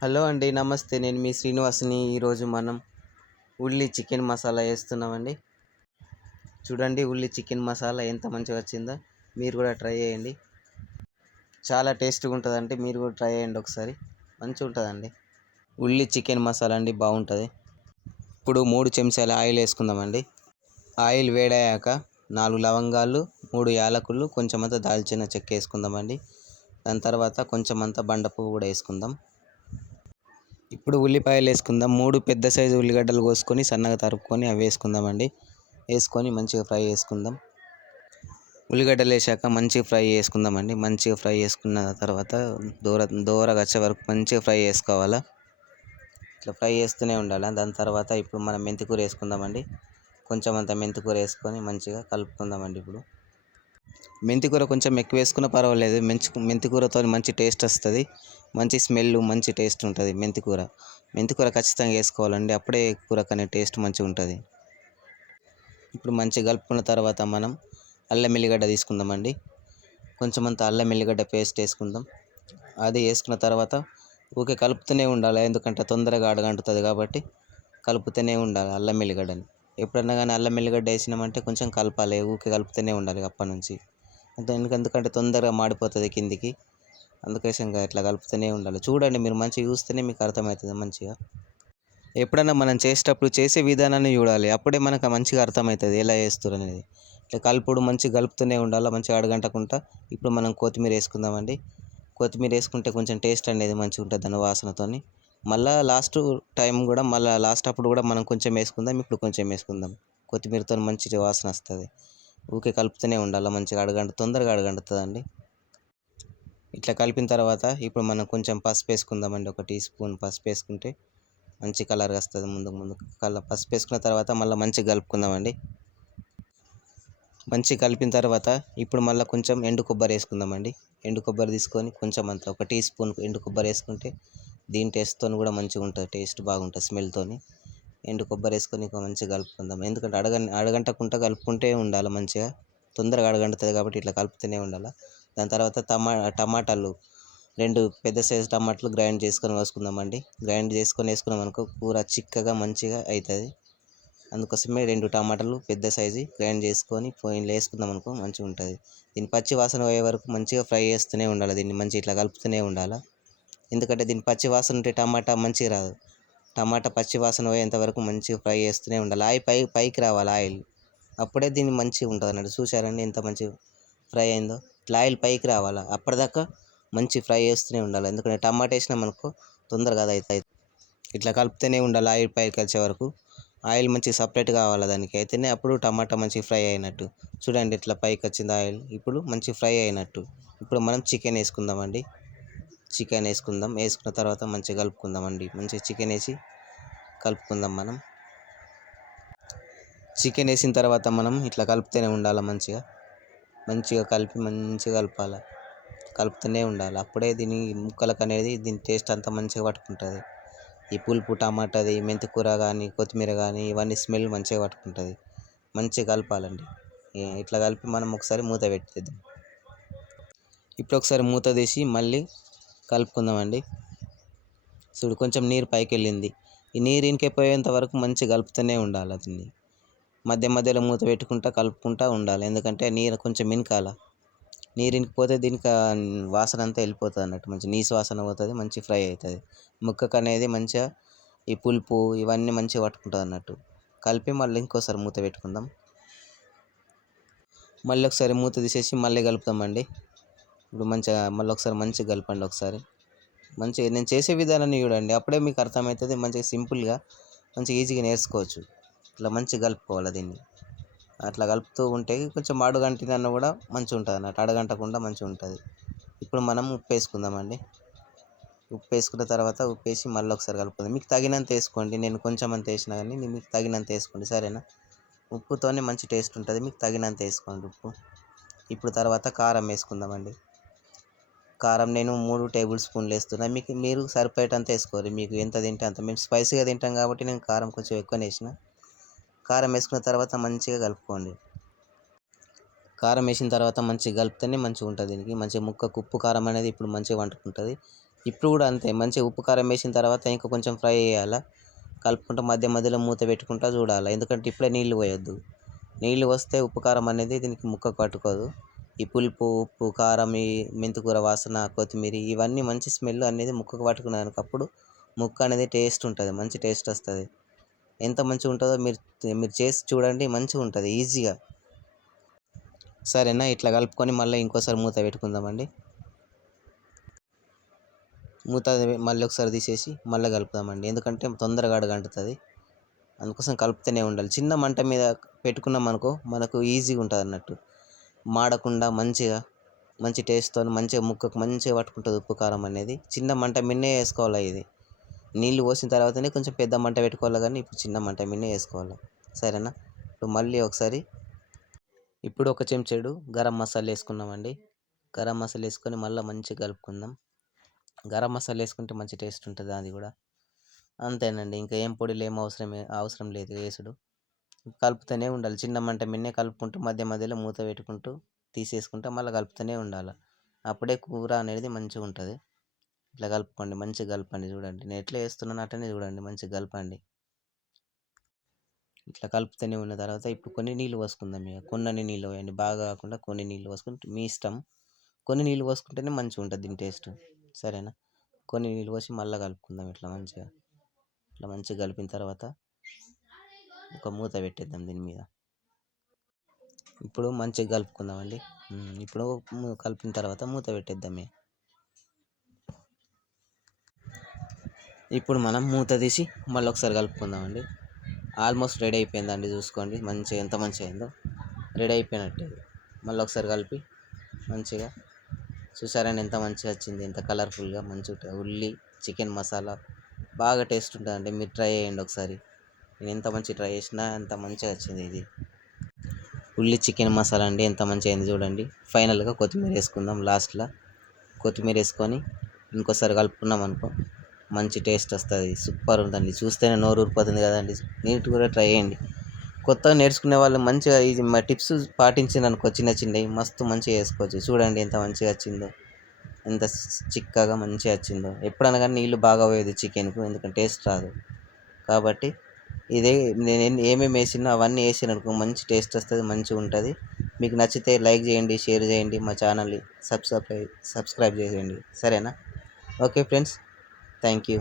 Hello అండి. నమస్తే. నేను మీ శ్రీనివాస్‌ని. ఈరోజు మనం ఉల్లి చికెన్ మసాలా చేస్తున్నామండి. చూడండి ఉల్లి చికెన్ మసాలా ఎంత మంచిగా వచ్చిందో. మీరు కూడా ట్రై చేయండి. చాలా టేస్ట్‌గా ఉంటదండి. మీరు కూడా ట్రై చేయండి ఒకసారి. మంచిగుంటదండి. ఉల్లి చికెన్ మసాలా అండి బాగుంటది. ఇప్పుడు 3 చెంచాల ఆయిల్ వేసుకుందామండి. ఆయిల్ వేడయ్యాక 4 లవంగాలు, 3 యాలకులు, కొంచెమంత దాల్చిన చెక్క వేసుకుందామండి. దాని తర్వాత కొంచెమంత బండ పువ్వు కూడా వేసుకుందాం. ఇప్పుడు ఉల్లిపాయలు వేసుకుందాం. 3 పెద్ద సైజు ఉల్లిగడ్డలు కోసుకొని సన్నగా తరుక్కొని అవి వేసుకుందామండి. వేసుకొని మంచిగా ఫ్రై చేసుకుందాం. ఉల్లిగడ్డలు వేసాక మంచిగా ఫ్రై చేసుకుందామండి. మంచిగా ఫ్రై చేసుకున్న తర్వాత దోరగా వచ్చే వరకు మంచిగా ఫ్రై చేసుకోవాలా. ఇట్లా ఫ్రై చేస్తూనే ఉండాలి. దాని తర్వాత ఇప్పుడు మనం మెంతికూర వేసుకుందామండి. కొంచెం అంత మెంతికూర వేసుకొని మంచిగా కలుపుకుందామండి. ఇప్పుడు మెంతికూర కొంచెం ఎక్కువ వేసుకున్నా పర్వాలేదు. మెంతికూరతో మంచి టేస్ట్ వస్తుంది. మంచి స్మెల్, మంచి టేస్ట్ ఉంటుంది మెంతికూర ఖచ్చితంగా వేసుకోవాలండి. అప్పుడే కూరకు అనే టేస్ట్ మంచిగా ఉంటుంది. ఇప్పుడు మంచిగా కలుపుకున్న తర్వాత మనం అల్లం ఎల్లిగడ్డ తీసుకుందామండి. కొంచెం అంత అల్లం ఎల్లిగడ్డ పేస్ట్ వేసుకుందాం. అది వేసుకున్న తర్వాత ఊకే కలుపుతూనే ఉండాలి. ఎందుకంటే తొందరగా అడుగంటుతుంది కాబట్టి కలుపుతూనే ఉండాలి అల్లం ఎల్లిగడ్డని. ఎప్పుడన్నా కానీ అల్లం ఎల్లిగడ్డ వేసినామంటే కొంచెం కలపాలి. ఊకే కలుపుతూనే ఉండాలి అప్పటి నుంచి. ఎందుకంటే తొందరగా మాడిపోతుంది కిందికి. అందుకోసంగా ఇట్లా కలుపుతూనే ఉండాలి. చూడండి, మీరు మంచిగా చూస్తేనే మీకు అర్థమవుతుంది మంచిగా. ఎప్పుడైనా మనం చేసేటప్పుడు చేసే విధానాన్ని చూడాలి. అప్పుడే మనకు మంచిగా అర్థమవుతుంది ఎలా చేస్తారు అనేది. ఇట్లా కలుపుడు మంచిగా కలుపుతూనే ఉండాలి, మంచిగా అడగంటకుండా. ఇప్పుడు మనం కొత్తిమీర వేసుకుందామండి. కొత్తిమీర వేసుకుంటే కొంచెం టేస్ట్ అనేది మంచిగా ఉంటుంది దాని వాసనతోని. మళ్ళీ లాస్ట్ అప్పుడు కూడా మనం కొంచెం వేసుకుందాం. ఇప్పుడు కొంచెం వేసుకుందాం. కొత్తిమీరతో మంచి వాసన వస్తుంది. ఊకే కలుపుతూనే ఉండాలి మంచిగా. తొందరగా అడుగంటుతుందండి. ఇట్లా కలిపిన తర్వాత ఇప్పుడు మనం కొంచెం పసుపు వేసుకుందామండి. 1 టీ స్పూన్ పసుపు వేసుకుంటే మంచి కలర్ వస్తుంది. ముందుకు పసుపు వేసుకున్న తర్వాత మళ్ళీ మంచిగా కలుపుకుందామండి. మంచిగా కలిపిన తర్వాత ఇప్పుడు మళ్ళీ కొంచెం ఎండు కొబ్బరి వేసుకుందామండి. ఎండు కొబ్బరి తీసుకొని కొంచెం అంత 1 టీ స్పూన్ ఎండు కొబ్బరి వేసుకుంటే దీని టేస్ట్తో కూడా మంచిగా ఉంటుంది. టేస్ట్ బాగుంటుంది స్మెల్తోని. ఎండు కొబ్బరి వేసుకొని మంచిగా కలుపుకుందాం. ఎందుకంటే అడగంటకుండా కలుపుకుంటే ఉండాలి మంచిగా. తొందరగా అడగంటుతుంది కాబట్టి ఇట్లా కలుపుతూనే ఉండాలి. దాని తర్వాత టమాటాలు 2 పెద్ద సైజు టమాటాలు గ్రైండ్ చేసుకొని వేసుకుందామండి. గ్రైండ్ చేసుకొని వేసుకున్నాం అనుకో కూర చిక్కగా మంచిగా అవుతుంది. అందుకోసమే 2 టమాటాలు పెద్ద సైజు గ్రైండ్ చేసుకొని పొయ్యిలో వేసుకుందాం అనుకో మంచిగా ఉంటుంది. దీన్ని పచ్చి వాసన పోయే వరకు మంచిగా ఫ్రై చేస్తూనే ఉండాలి. దీన్ని మంచిగా ఇట్లా కలుపుతూనే ఉండాలి. ఎందుకంటే దీన్ని పచ్చి వాసన ఉంటే టమాటా మంచిగా రాదు. టమాటా పచ్చి వాసన పోయేంత వరకు మంచిగా ఫ్రై చేస్తూనే ఉండాలి. పైకి రావాలి ఆయిల్. అప్పుడే దీన్ని మంచిగా ఉంటుంది అన్నట్టు. చూసారండి ఎంత మంచిగా ఫ్రై అయిందో. ఇట్లా ఆయిల్ పైకి రావాలి. అప్పటిదాకా మంచి ఫ్రై చేస్తూనే ఉండాలి. ఎందుకంటే టమాటా వేసినాం అనుకో తొందరగా అది అవుతుంది. ఇట్లా కలుపుతూనే ఉండాలి ఆయిల్ పైకి వచ్చే వరకు. ఆయిల్ మంచిగా సపరేట్ కావాలి దానికి. అయితేనే అప్పుడు టమాటా మంచిగా ఫ్రై అయినట్టు. చూడండి ఇట్లా పైకి వచ్చింది ఆయిల్. ఇప్పుడు మంచిగా ఫ్రై అయినట్టు. ఇప్పుడు మనం చికెన్ వేసుకుందామండి. చికెన్ వేసుకుందాం. వేసుకున్న తర్వాత మంచిగా కలుపుకుందామండి. మంచిగా చికెన్ వేసి కలుపుకుందాం మనం. చికెన్ వేసిన తర్వాత మనం ఇట్లా కలుపుతూనే ఉండాలి మంచిగా. మంచిగా కలపాలి. కలుపుతూనే ఉండాలి. అప్పుడే దీని ముక్కలకు అనేది దీని టేస్ట్ అంతా మంచిగా పట్టుకుంటుంది. ఈ పులుపు టమాటాది, మెంతికూర కానీ, కొత్తిమీర కానీ ఇవన్నీ స్మెల్ మంచిగా పట్టుకుంటుంది. మంచిగా కలపాలండి. ఇట్లా కలిపి మనం ఒకసారి మూత పెట్టేద్దాం. ఇప్పుడు ఒకసారి మూత తీసి మళ్ళీ కలుపుకుందామండి. చూడు కొంచెం నీరు పైకి వెళ్ళింది. ఈ నీరు ఇంకిపోయేంత వరకు మంచిగా కలుపుతూనే ఉండాలి దీన్ని. మధ్య మధ్యలో మూత పెట్టుకుంటా కలుపుకుంటూ ఉండాలి. ఎందుకంటే నీరు కొంచెం ఇనకాల. నీరు ఇంకిపోతే దీనికి వాసన అంతా వెళ్ళిపోతుంది అన్నట్టు. మంచి నీసు వాసన పోతుంది. మంచి ఫ్రై అవుతుంది. ముక్కకు అనేది మంచిగా ఈ పులుపు ఇవన్నీ మంచిగా పట్టుకుంటుంది అన్నట్టు. కలిపి మళ్ళీ ఇంకోసారి మూత పెట్టుకుందాం. మళ్ళీ ఒకసారి మూత తీసేసి మళ్ళీ కలుపుతామండి. ఇప్పుడు మళ్ళీ ఒకసారి మంచిగా కలపండి ఒకసారి. మంచిగా నేను చేసే విధానాన్ని చూడండి. అప్పుడే మీకు అర్థమవుతుంది. మంచిగా సింపుల్గా మంచిగా ఈజీగా నేర్చుకోవచ్చు. ఇట్లా మంచిగా కలుపుకోవాలి దీన్ని. అట్లా కలుపుతూ ఉంటే కొంచెం అడుగంటినన్నా కూడా మంచిగా ఉంటుంది అన్నట్టు. అడగంటకుండా మంచిగా ఉంటుంది. ఇప్పుడు మనం ఉప్పు వేసుకుందామండి. ఉప్పు వేసుకున్న తర్వాత ఉప్పు వేసి మళ్ళీ ఒకసారి కలుపుకుందాం. మీకు తగినంత వేసుకోండి. నేను కొంచెం అంత వేసినా కానీ మీకు తగినంత వేసుకోండి సరేనా. ఉప్పుతోనే మంచి టేస్ట్ ఉంటుంది. మీకు తగినంత వేసుకోండి ఉప్పు. ఇప్పుడు తర్వాత కారం వేసుకుందామండి. కారం నేను 3 టేబుల్ స్పూన్లు వేస్తున్నా. మీరు సరిపోయేటంత వేసుకోవాలి. మీకు ఎంత తింటే అంత. మేము స్పైసీగా తింటాం కాబట్టి నేను కారం కొంచెం ఎక్కువనే వేసిన. కారం వేసుకున్న తర్వాత మంచిగా కలుపుకోండి. కారం వేసిన తర్వాత మంచిగా కలిపితేనే మంచిగా ఉంటుంది దీనికి. మంచిగా ముక్కకు ఉప్పు కారం అనేది ఇప్పుడు మంచిగా వంటుకుంటుంది. ఇప్పుడు కూడా అంతే మంచిగా ఉప్పు కారం వేసిన తర్వాత ఇంకా కొంచెం ఫ్రై చేయాలి. కలుపుకుంటూ మధ్య మధ్యలో మూత పెట్టుకుంటూ చూడాలి. ఎందుకంటే ఇప్పుడే నీళ్ళు పోయొద్దు. నీళ్ళు వస్తే ఉప్పు కారం అనేది దీనికి ముక్కకు పట్టుకోదు. ఈ పులుపు, ఉప్పు, కారం, ఈ మెంతికూర వాసన, కొత్తిమీర ఇవన్నీ మంచి స్మెల్ అనేది ముక్కకు పట్టుకున్నాక అప్పుడు ముక్క అనేది టేస్ట్ ఉంటుంది. మంచి టేస్ట్ వస్తుంది. ఎంత మంచిగా ఉంటుందో మీరు మీరు చేసి చూడండి. మంచిగా ఉంటుంది ఈజీగా. సరేనా? ఇట్లా కలుపుకొని మళ్ళీ ఇంకోసారి మూత పెట్టుకుందామండి. మూత మళ్ళీ ఒకసారి తీసేసి మళ్ళీ కలుపుదామండి. ఎందుకంటే తొందరగా అడుగంటుతుంది. అందుకోసం కలుపుతూనే ఉండాలి. చిన్న మంట మీద పెట్టుకున్నాం అనుకో మనకు ఈజీగా ఉంటుంది అన్నట్టు. మాడకుండా మంచి టేస్ట్తో మంచిగా ముక్కకు మంచిగా పట్టుకుంటుంది ఉప్పు కారం అనేది. చిన్న మంట మిన్నే వేసుకోవాలి. ఇది నీళ్ళు పోసిన తర్వాతనే కొంచెం పెద్ద మంట పెట్టుకోవాలి, కానీ ఇప్పుడు చిన్న మంట మిన్నే వేసుకోవాలి. సరేనా? ఇప్పుడు మళ్ళీ ఒకసారి ఇప్పుడు ఒక చెంచాడు గరం మసాలా వేసుకున్నామండి. గరం మసాలా వేసుకొని మళ్ళీ మంచిగా కలుపుకుందాం. గరం మసాలా వేసుకుంటే మంచి టేస్ట్ ఉంటుంది అది కూడా. అంతేనండి. ఇంకా ఏం పొడిలు ఏం అవసరం లేదు వేసుడు. కలుపుతూనే ఉండాలి. చిన్న మంట మిన్నే కలుపుకుంటూ మధ్య మధ్యలో మూత పెట్టుకుంటూ తీసేసుకుంటూ మళ్ళీ కలుపుతూనే ఉండాలి. అప్పుడే కూర అనేది మంచిగా ఉంటుంది. ఇట్లా కలుపుకోండి. మంచిగా కలపండి. చూడండి నేను ఎట్లా వేస్తున్నాను అట్లనే చూడండి. మంచిగా కలపండి. ఇట్లా కలుపుతూనే ఉన్న తర్వాత ఇప్పుడు కొన్ని నీళ్ళు పోసుకుందాం. ఇక కొన్ని నీళ్ళు పోయండి. బాగా కాకుండా కొన్ని నీళ్ళు పోసుకుంటే మీ ఇష్టం. కొన్ని నీళ్ళు పోసుకుంటేనే మంచిగా ఉంటుంది దీని టేస్ట్. సరేనా? కొన్ని నీళ్ళు పోసి మళ్ళీ కలుపుకుందాం. ఇట్లా మంచిగా కలిపిన తర్వాత ఒక మూత పెట్టేద్దాం దీని మీద. ఇప్పుడు మంచిగా కలుపుకుందామండి. ఇప్పుడు కలిపిన తర్వాత మూత పెట్టేద్దాం. ఇప్పుడు మనం మూత తీసి మళ్ళీ ఒకసారి కలుపుకుందామండి. ఆల్మోస్ట్ రెడీ అయిపోయిందండి. చూసుకోండి మంచిగా ఎంత మంచిగా అయిందో. రెడీ అయిపోయినట్టే. మళ్ళీ ఒకసారి కలిపి మంచిగా చూసారని ఎంత మంచిగా వచ్చింది. ఎంత కలర్ఫుల్గా మంచిగా ఉల్లి చికెన్ మసాలా బాగా టేస్ట్ ఉంటుందండి. మీరు ట్రై చేయండి ఒకసారి. నేను ఎంత మంచిగా ట్రై చేసినా అంత మంచిగా వచ్చింది ఇది. ఉల్లి చికెన్ మసాలా అండి ఎంత మంచిగా అయింది చూడండి. ఫైనల్గా కొత్తిమీర వేసుకుందాం. లాస్ట్లో కొత్తిమీర వేసుకొని ఇంకోసారి కలుపుకున్నాం అనుకో మంచి టేస్ట్ వస్తుంది. సూపర్ ఉందండి. చూస్తేనే నోరు ఊరిపోతుంది కదండి. మీరు కూడా ట్రై చేయండి. కొత్తగా నేర్చుకునే వాళ్ళు మంచిగా ఇది మా టిప్స్ పాటించింది అనుకో చిన్నవి మస్తు మంచిగా చేసుకోవచ్చు. చూడండి ఎంత మంచిగా వచ్చిందో. ఎంత చిక్కగా మంచిగా వచ్చిందో. ఎప్పుడన్నా కానీ నీళ్ళు బాగా పోయేది చికెన్కు, ఎందుకంటే టేస్ట్ రాదు. కాబట్టి ఇదే నేను ఏమేమి వేసినా అవన్నీ వేసాను అనుకో మంచి టేస్ట్ వస్తుంది. మంచిగా ఉంటుంది. మీకు నచ్చితే లైక్ చేయండి, షేర్ చేయండి, మా ఛానల్ని సబ్స్క్రైబ్ చేయండి. సరేనా? Okay friends, thank you.